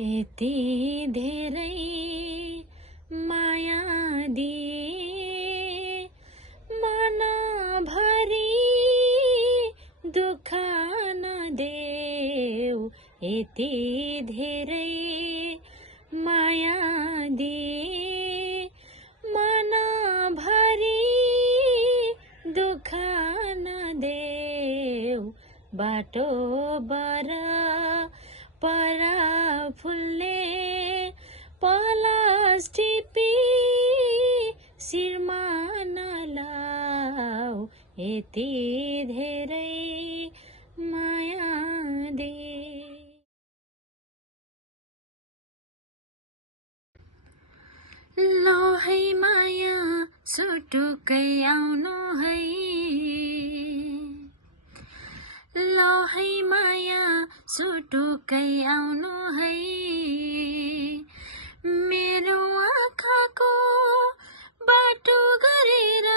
यति धेरै माया दिए मनभरि दुःख नदेऊ यति धेरै माया दिए मनभरि दुःख नदेऊ बाटो बर परा फुल्ने पलास टिपी शिरमा नलाऊ यति धेरै माया दे लौ है माया सुटुकै आउनु है लौ है माया सुटुकै आउनु है मेरो आँखाको बाटो गरेर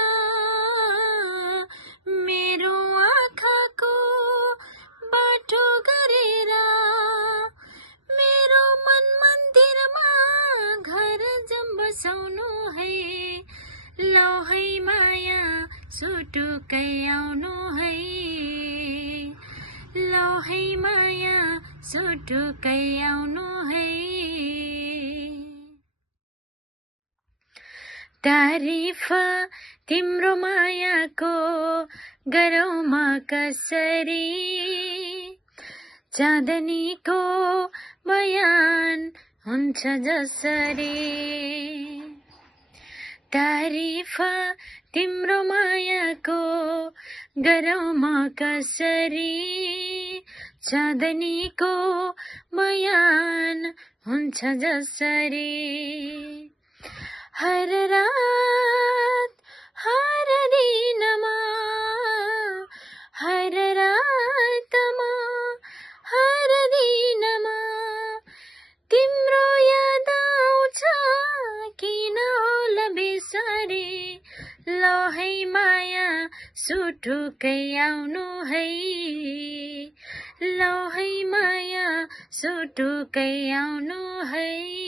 मेरो आँखाको बाटो गरेर मेरो मन मन्दिरमा घर जम बसाउनु है लौ है माया सुटुकै आउनु है लौ है माया सुटुकै आउनु है तारीफ तिम्रो मायाको गरौँ म कसरी चाँदनीको बयान हुन्छ जसरी तारीफ तिम्रो मायाको गरौँ म कसरी चाँदनीको बयान हुन्छ जसरी हर रात हर दिनमा हर रातमा हर दिनमा तिम्रो याद आउँछ किन होला बिसरी लौ है माया सुटुकै आउनु है लौ है माया सुटुकै आउनु है